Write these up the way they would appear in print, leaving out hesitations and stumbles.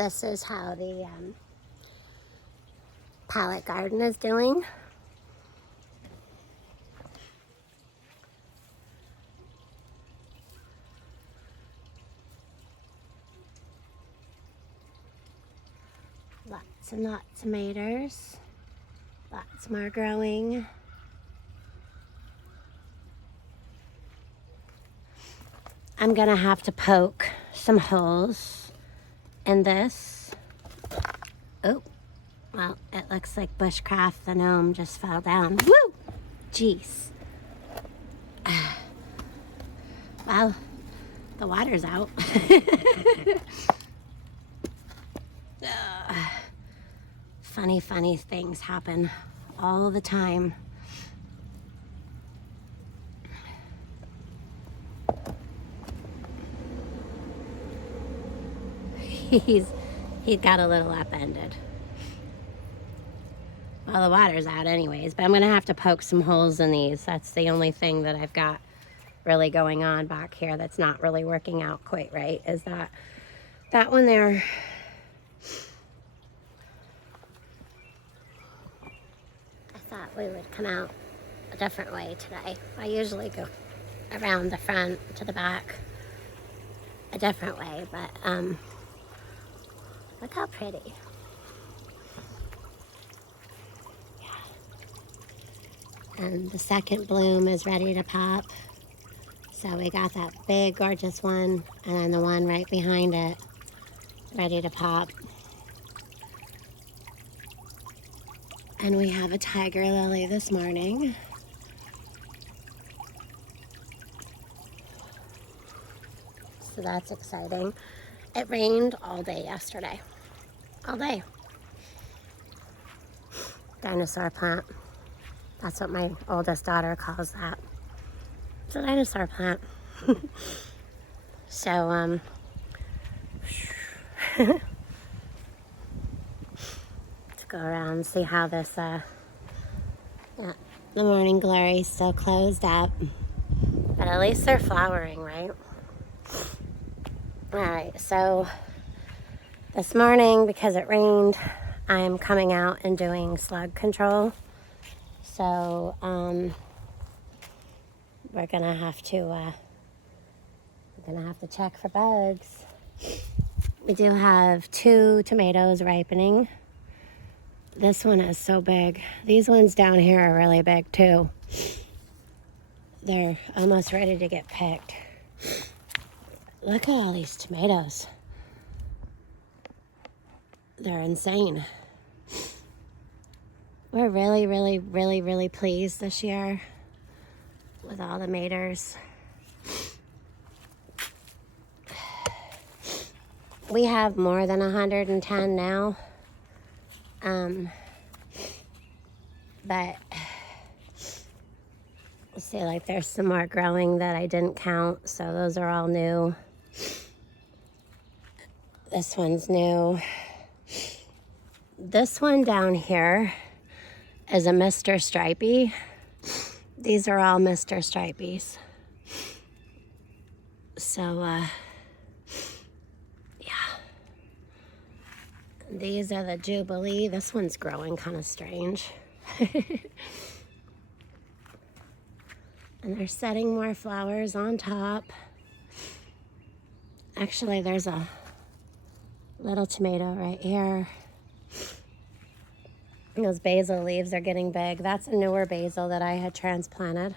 this is how the pallet garden is doing. Lots and lots of tomatoes. Lots more growing. I'm gonna have to poke some holes in this. Oh, well, it looks like Bushcraft the gnome just fell down. Woo! Jeez. Well, the water's out. Funny things happen all the time. He got a little upended. Well, the water's out anyways, but I'm gonna have to poke some holes in these. That's the only thing that I've got really going on back here that's not really working out quite right, is that one there. I thought we would come out a different way today. I usually go around the front to the back a different way, but look how pretty. Yeah. And the second bloom is ready to pop. So we got that big, gorgeous one, and then the one right behind it, ready to pop. And we have a tiger lily this morning. So that's exciting. It rained all day yesterday. All day. Dinosaur plant. That's what my oldest daughter calls that. It's a dinosaur plant. So, let's go around and see how this, yeah, the morning glory's still closed up. But at least they're flowering, right? Alright, so this morning, because it rained, I'm coming out and doing slug control. So, we're gonna have to check for bugs. We do have 2 tomatoes ripening. This one is so big. These ones down here are really big too. They're almost ready to get picked. Look at all these tomatoes. They're insane. We're really pleased this year with all the maters. We have more than 110 now. But let's see, like there's some more growing that I didn't count, so those are all new. This one's new. This one down here is a Mr. Stripey. These are all Mr. Stripeys. So, yeah. These are the Jubilee. This one's growing kind of strange. And they're setting more flowers on top. Actually, there's a little tomato right here. And those basil leaves are getting big. That's a newer basil that I had transplanted.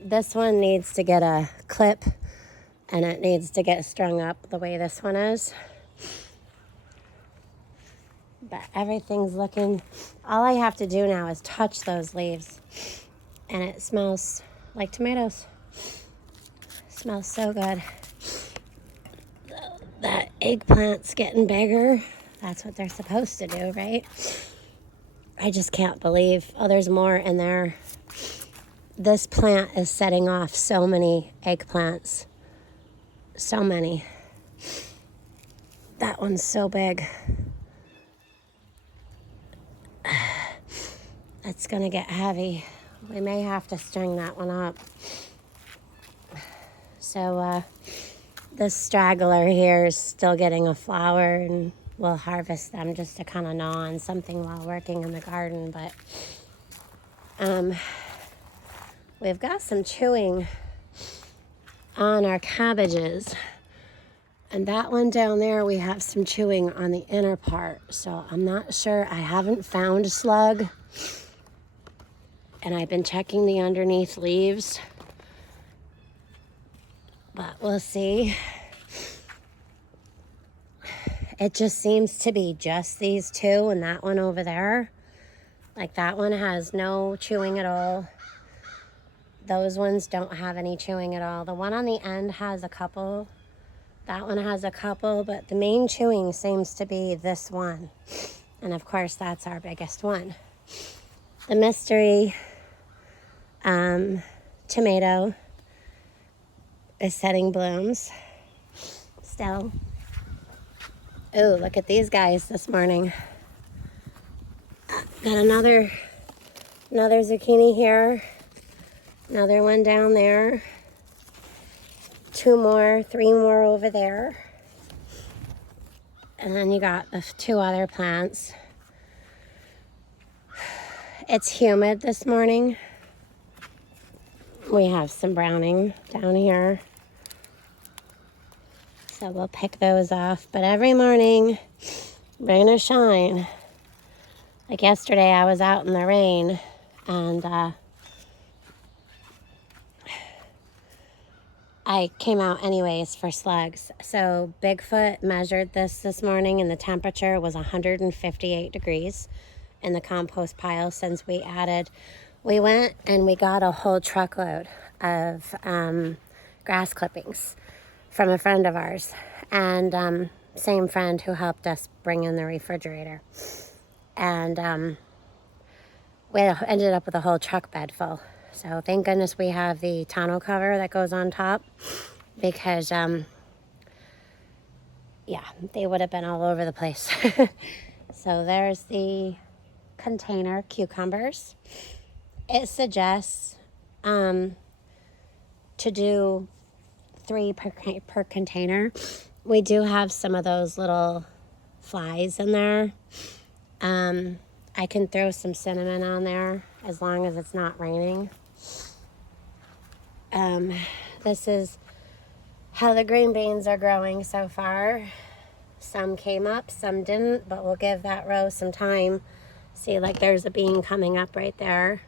This one needs to get a clip, and it needs to get strung up the way this one is. But everything's looking, all I have to do now is touch those leaves, and it smells like tomatoes. It smells so good. That eggplant's getting bigger. That's what they're supposed to do, right? I just can't believe, oh, there's more in there. This plant is setting off so many eggplants. So many. That one's so big. It's gonna get heavy. We may have to string that one up. So, This straggler here is still getting a flower, and we'll harvest them just to kind of gnaw on something while working in the garden. But we've got some chewing on our cabbages. And that one down there, we have some chewing on the inner part. So I'm not sure. I haven't found a slug. And I've been checking the underneath leaves. But we'll see. It just seems to be just these two and that one over there. Like that one has no chewing at all. Those ones don't have any chewing at all. The one on the end has a couple. That one has a couple, but the main chewing seems to be this one. And of course, that's our biggest one. The mystery tomato is setting blooms still. Oh, look at these guys this morning. Got another zucchini here. Another one down there. 2 more, 3 more over there. And then you got the 2 other plants. It's humid this morning. We have some browning down here. So we'll pick those off. But every morning, rain or shine. Like yesterday, I was out in the rain and I came out anyways for slugs. So Bigfoot measured this morning and the temperature was 158 degrees in the compost pile since we added. We went and we got a whole truckload of grass clippings from a friend of ours. And same friend who helped us bring in the refrigerator. And we ended up with a whole truck bed full. So thank goodness we have the tonneau cover that goes on top because, yeah, they would have been all over the place. So there's the container cucumbers. It suggests to do 3 per container. We do have some of those little flies in there. I can throw some cinnamon on there as long as it's not raining. This is how the green beans are growing so far. Some came up, some didn't, but we'll give that row some time. See, like there's a bean coming up right there.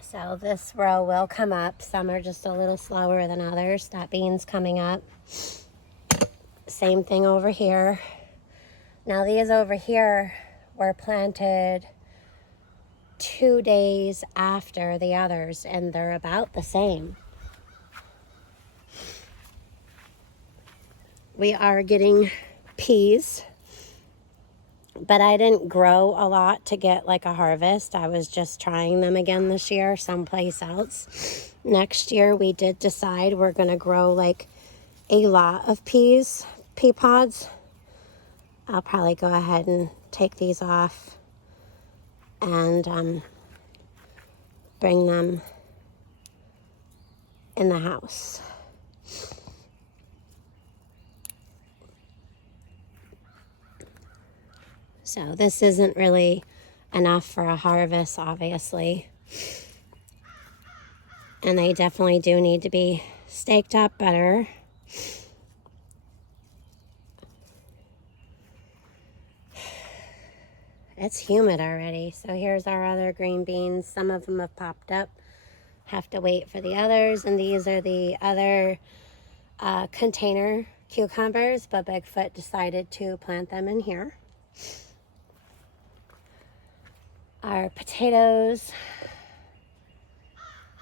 So this row will come up. Some are just a little slower than others. That bean's coming up. Same thing over here. Now these over here were planted 2 days after the others, and they're about the same. We are getting peas, but I didn't grow a lot to get like a harvest. I was just trying them again this year someplace else. Next year we did decide we're going to grow like a lot of pea pods. I'll probably go ahead and take these off and bring them in the house. So this isn't really enough for a harvest, obviously. And they definitely do need to be staked up better. It's humid already. So here's our other green beans. Some of them have popped up. Have to wait for the others. And these are the other container cucumbers, but Bigfoot decided to plant them in here. Our potatoes,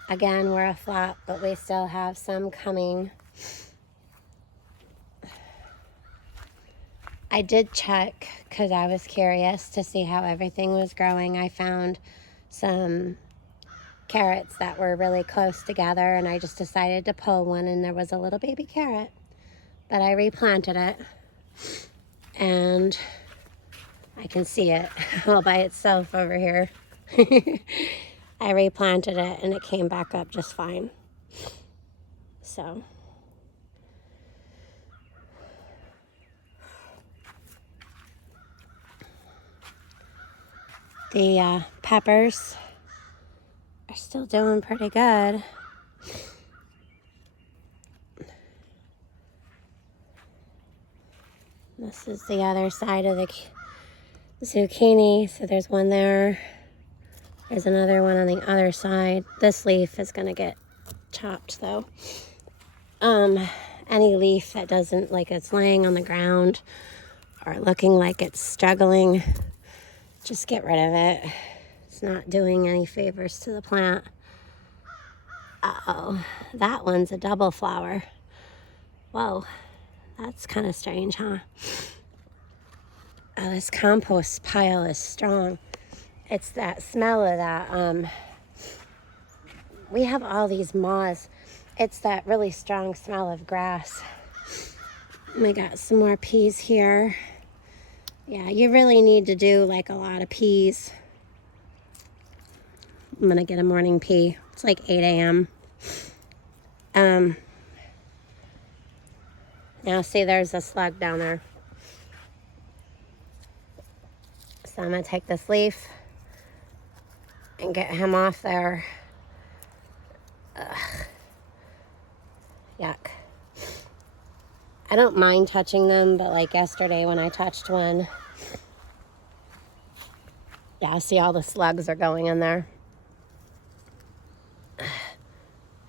again, were a flop, but we still have some coming. I did check because I was curious to see how everything was growing. I found some carrots that were really close together, and I just decided to pull one, and there was a little baby carrot. But I replanted it, and I can see it all by itself over here. I replanted it, and it came back up just fine. So The peppers are still doing pretty good. This is the other side of the zucchini. So there's one there. There's another one on the other side. This leaf is going to get chopped though. Any leaf that doesn't, like it's laying on the ground or looking like it's struggling, just get rid of it. It's not doing any favors to the plant. Uh-oh, that one's a double flower. Whoa, that's kind of strange, huh? Oh, this compost pile is strong. It's that smell of that, we have all these moths. It's that really strong smell of grass. We got some more peas here. Yeah, you really need to do like a lot of peas. I'm gonna get a morning pea. It's like 8 a.m. Now see, there's a slug down there. So I'm gonna take this leaf and get him off there. Ugh. Yuck. I don't mind touching them, but like yesterday when I touched one, yeah, see all the slugs are going in there.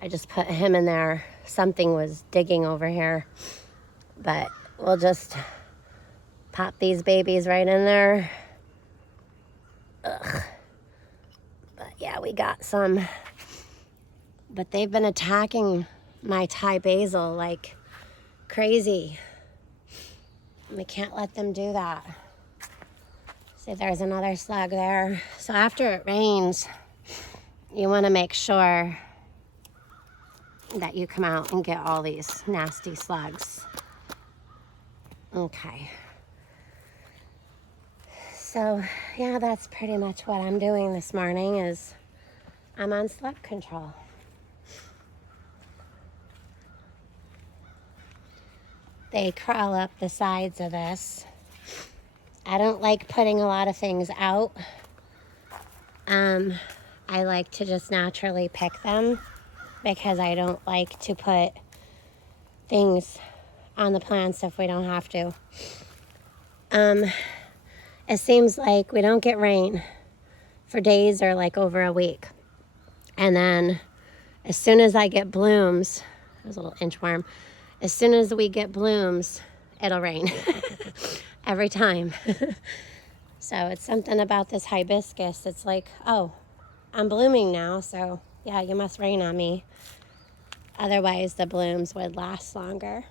I just put him in there. Something was digging over here, but we'll just pop these babies right in there. Ugh. But yeah, we got some. But they've been attacking my Thai basil like crazy. We can't let them do that. See, there's another slug there. So after it rains, you want to make sure that you come out and get all these nasty slugs. Okay. So, yeah, that's pretty much what I'm doing this morning is I'm on slug control. They crawl up the sides of this. I don't like putting a lot of things out. I like to just naturally pick them because I don't like to put things on the plants if we don't have to. It seems like we don't get rain for days or like over a week. And then as soon as I get blooms, there's a little inchworm, as soon as we get blooms, it'll rain every time. So it's something about this hibiscus. It's like, oh, I'm blooming now, so yeah, you must rain on me. Otherwise, the blooms would last longer.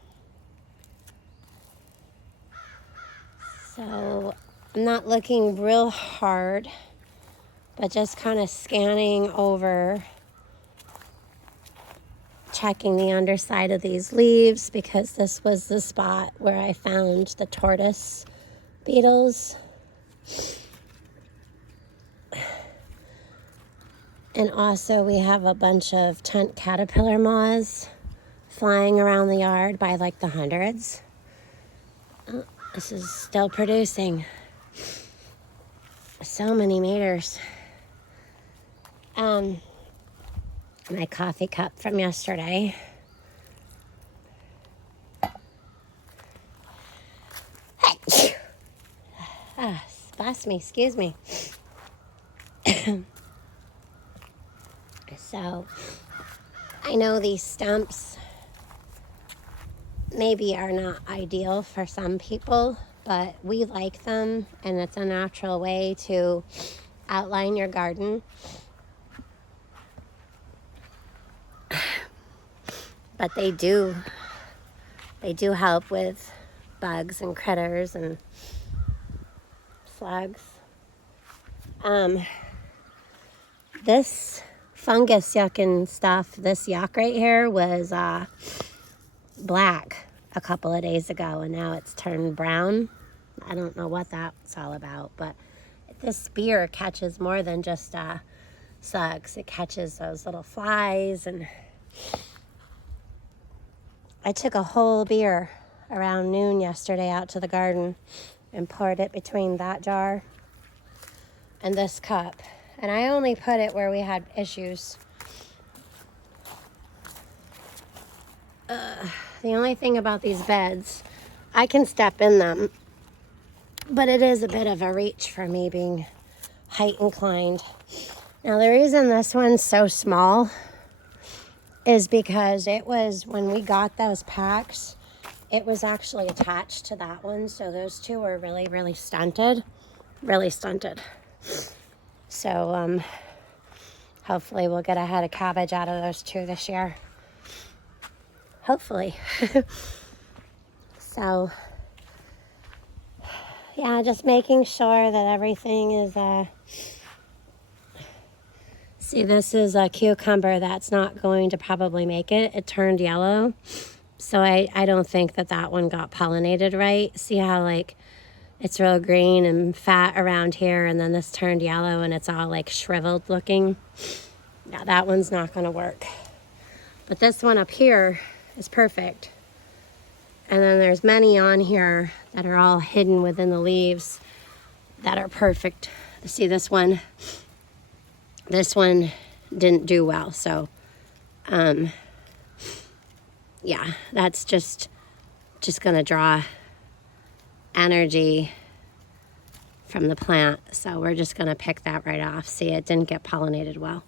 So I'm not looking real hard, but just kind of scanning over, checking the underside of these leaves because this was the spot where I found the tortoise beetles. And also we have a bunch of tent caterpillar moths flying around the yard by like the hundreds. Oh, this is still producing so many meters. My coffee cup from yesterday. Bless me, excuse me. So, I know these stumps maybe are not ideal for some people, but we like them, and it's a natural way to outline your garden. But they do help with bugs and critters and slugs. This fungus yucking stuff, this yuck right here was black a couple of days ago, and now it's turned brown. I don't know what that's all about, but this spear catches more than just slugs. It catches those little flies, and I took a whole beer around noon yesterday out to the garden and poured it between that jar in this cup. And I only put it where we had issues. The only thing about these beds, I can step in them, but it is a bit of a reach for me being height inclined. Now the reason this one's so small is because it was, when we got those packs, it was actually attached to that one. So those two were really, really stunted. Really stunted. So hopefully we'll get a head of cabbage out of those two this year. Hopefully. So yeah, just making sure that everything is see, this is a cucumber that's not going to probably make it. It turned yellow. So I don't think that that one got pollinated right. See how like it's real green and fat around here, and then this turned yellow and it's all like shriveled looking. Yeah, that one's not gonna work. But this one up here is perfect. And then there's many on here that are all hidden within the leaves that are perfect. See, this one didn't do well. So yeah, that's just gonna draw energy from the plant. So we're just gonna pick that right off. See, it didn't get pollinated well.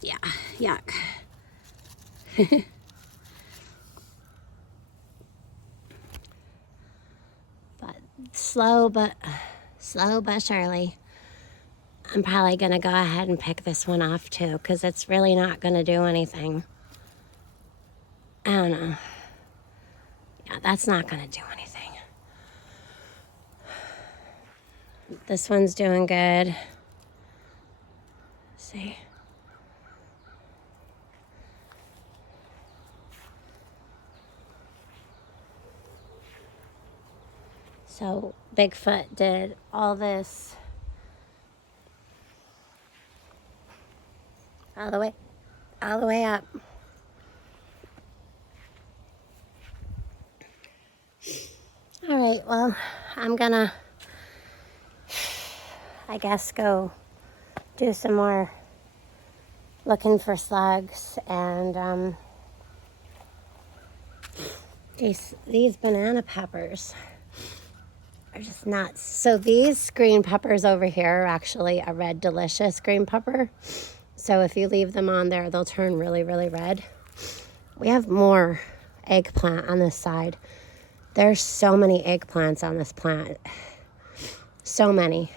Yeah, yuck. But slow but surely, I'm probably gonna go ahead and pick this one off too, because it's really not gonna do anything. I don't know. Yeah, that's not gonna do anything. This one's doing good. Let's see. So Bigfoot did all this all the way up. All right, well, I'm gonna, I guess, go do some more looking for slugs. And these banana peppers are just nuts. So these green peppers over here are actually a red delicious green pepper. So if you leave them on there, they'll turn really, really red. We have more eggplant on this side. There's so many eggplants on this plant. So many.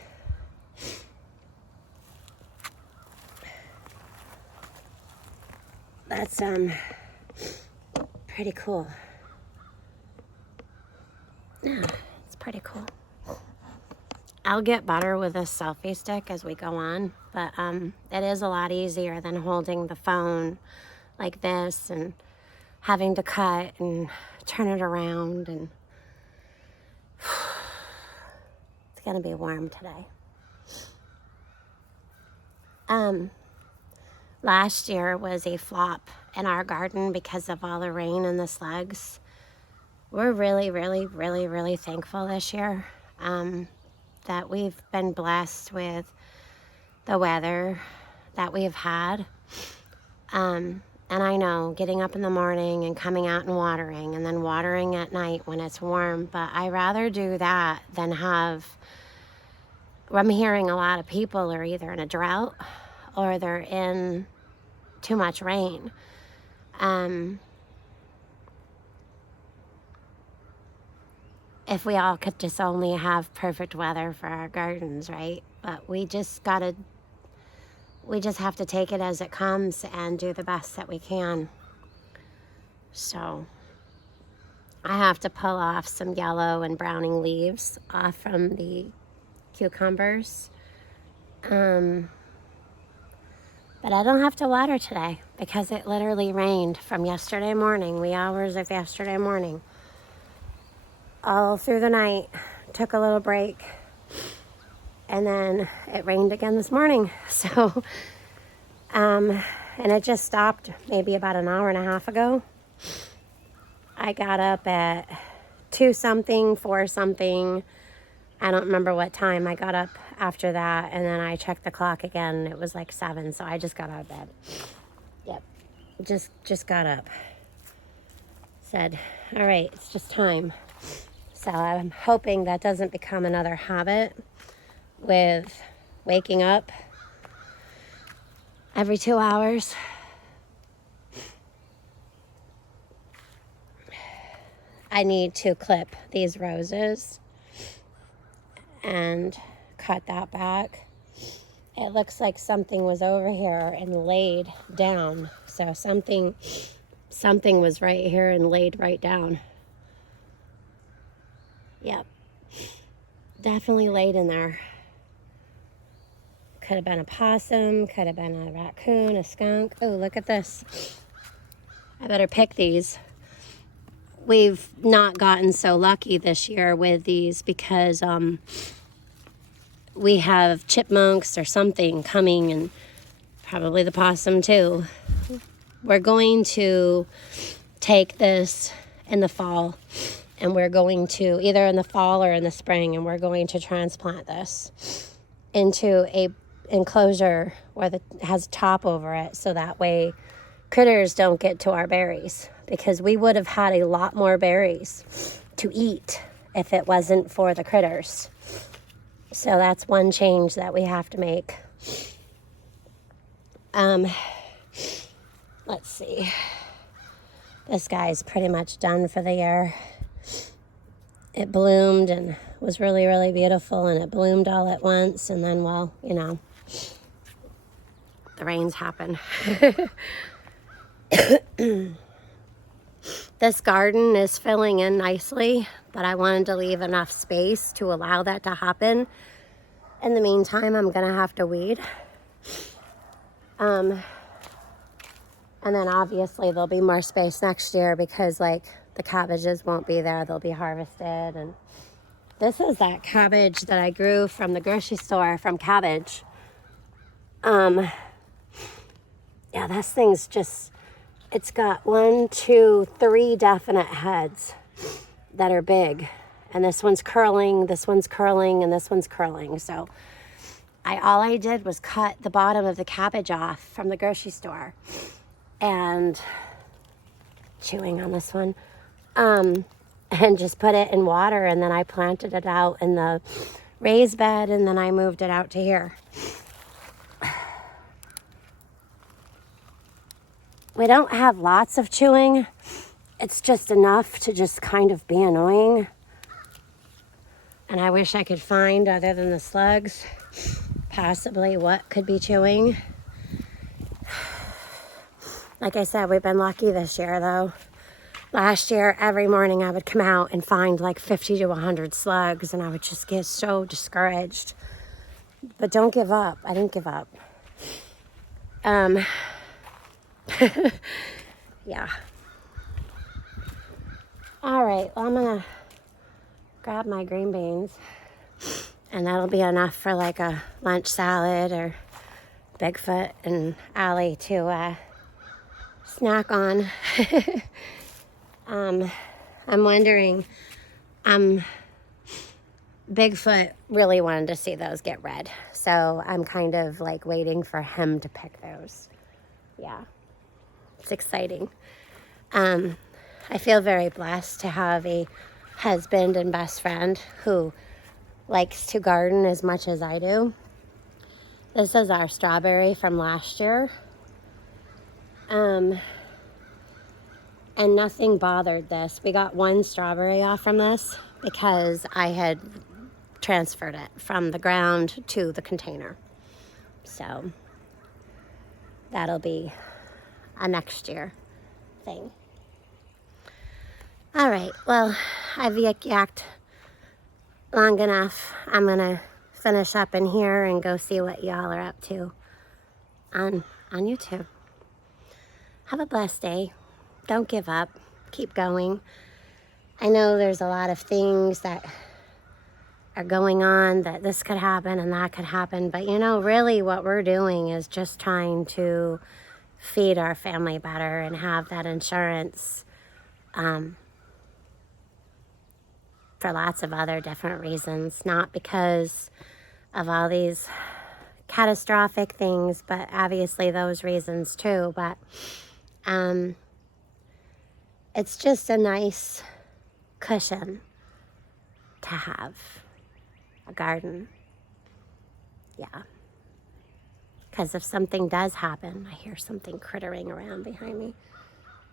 That's pretty cool. Yeah, it's pretty cool. I'll get better with this selfie stick as we go on, but it is a lot easier than holding the phone like this and having to cut and turn it around. And it's gonna be warm today. Last year was a flop in our garden because of all the rain and the slugs. We're really, really, really, really thankful this year that we've been blessed with the weather that we've had. And I know getting up in the morning and coming out and watering, and then watering at night when it's warm, but I rather do that than I'm hearing a lot of people are either in a drought or they're in too much rain. If we all could just only have perfect weather for our gardens, right? But we just have to take it as it comes and do the best that we can. So I have to pull off some yellow and browning leaves off from the cucumbers. But I don't have to water today because it literally rained from yesterday morning, wee hours of yesterday morning, all through the night. Took a little break, and then it rained again this morning. So, and it just stopped maybe about an hour and a half ago. I got up at 2 something, 4 something. I don't remember what time I got up after that. And then I checked the clock again and it was like 7. So I just got out of bed. Yep. Just got up. Said, all right, it's just time. So I'm hoping that doesn't become another habit with waking up every 2 hours. I need to clip these roses and cut that back. It looks like something was over here and laid down. So something was right here and laid right down. Yep. Definitely laid in there. Could have been a possum, could have been a raccoon, a skunk. Oh, look at this. I better pick these. We've not gotten so lucky this year with these because we have chipmunks or something coming, and probably the possum too. We're going to take this in the fall, and we're going to, either in the fall or in the spring, and we're going to transplant this into a enclosure where it has top over it, so that way critters don't get to our berries, because we would have had a lot more berries to eat if it wasn't for the critters. So that's one change that we have to make. Let's see. This guy's pretty much done for the year. It bloomed and was really, really beautiful, and it bloomed all at once, and then, well, you know, the rains happen. This garden is filling in nicely, but I wanted to leave enough space to allow that to happen. In the meantime, I'm gonna have to weed. And then obviously there'll be more space next year because like the cabbages won't be there, they'll be harvested. And this is that cabbage that I grew from the grocery store from Cabbage. Yeah, this thing's just, it's got 1, 2, 3 definite heads that are big. And this one's curling, this one's curling, and this one's curling. So all I did was cut the bottom of the cabbage off from the grocery store. And chewing on this one. And just put it in water, and then I planted it out in the raised bed, and then I moved it out to here. We don't have lots of chewing. It's just enough to just kind of be annoying. And I wish I could find, other than the slugs, possibly what could be chewing. Like I said, we've been lucky this year, though. Last year, every morning I would come out and find like 50 to 100 slugs, and I would just get so discouraged. But don't give up. I didn't give up. Yeah. All right, well, I'm gonna grab my green beans, and that'll be enough for like a lunch salad or Bigfoot and Allie to snack on. I'm wondering, Bigfoot really wanted to see those get red, so I'm kind of like waiting for him to pick those. Yeah, it's exciting. I feel very blessed to have a husband and best friend who likes to garden as much as I do. This is our strawberry from last year. And nothing bothered this. We got 1 strawberry off from this because I had transferred it from the ground to the container. So that'll be a next year thing. All right, well, I've yacked long enough. I'm gonna finish up in here and go see what y'all are up to on YouTube. Have a blessed day. Don't give up. Keep going. I know there's a lot of things that are going on, that this could happen and that could happen, but you know, really what we're doing is just trying to feed our family better and have that insurance for lots of other different reasons, not because of all these catastrophic things, but obviously those reasons too. But it's just a nice cushion to have a garden. Yeah. Because if something does happen, I hear something crittering around behind me.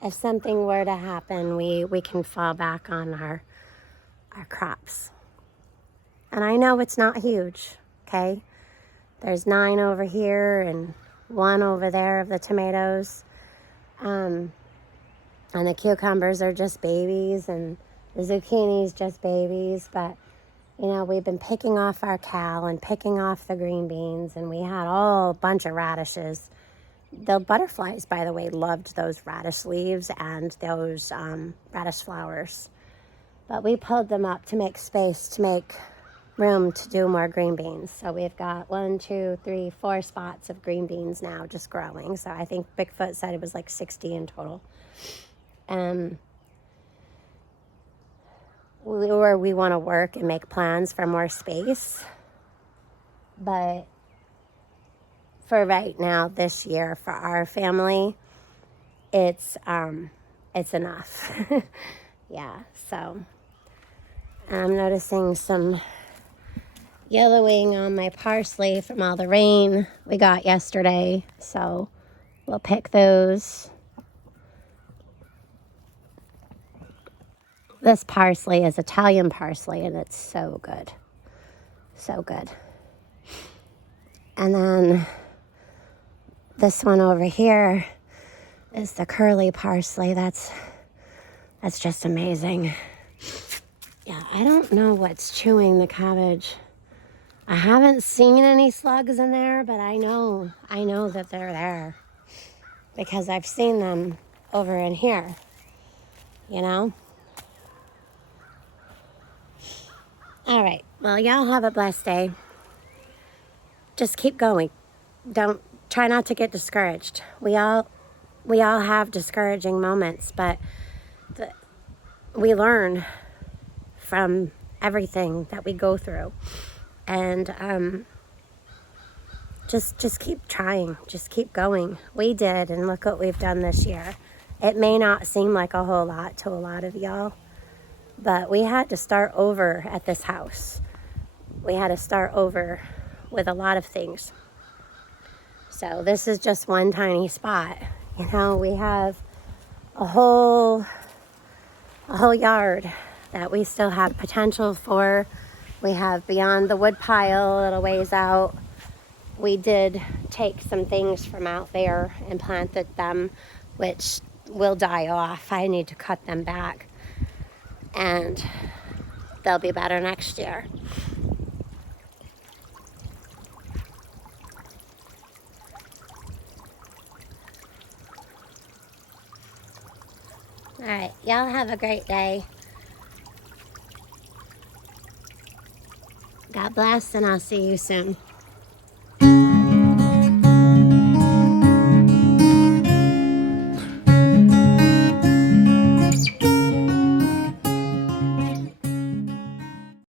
If something were to happen, we can fall back on our crops. And I know it's not huge, okay? There's 9 over here and 1 over there of the tomatoes. And the cucumbers are just babies, and the zucchini's just babies. But, you know, we've been picking off our kale and picking off the green beans, and we had a bunch of radishes. The butterflies, by the way, loved those radish leaves and those radish flowers. But we pulled them up to make space, to make room to do more green beans. So we've got 1, 2, 3, 4 spots of green beans now just growing. So I think Bigfoot said it was like 60 in total. We want to work and make plans for more space. But for right now, this year, for our family, it's enough. Yeah, so I'm noticing some yellowing on my parsley from all the rain we got yesterday. So we'll pick those. This parsley is Italian parsley, and it's so good. So good. And then this one over here is the curly parsley. That's just amazing. Yeah, I don't know what's chewing the cabbage. I haven't seen any slugs in there, but I know that they're there because I've seen them over in here, you know? All right, well, y'all have a blessed day. Just keep going. Try not to get discouraged. We all have discouraging moments, but we learn from everything that we go through. And just keep trying. Just keep going. We did, and look what we've done this year. It may not seem like a whole lot to a lot of y'all, but we had to start over at this house. We had to start over with a lot of things. So this is just one tiny spot. You know, we have a whole yard that we still have potential for. We have beyond the wood pile a little ways out. We did take some things from out there and planted them, which will die off. I need to cut them back, and they'll be better next year. All right, y'all have a great day. God bless, and I'll see you soon.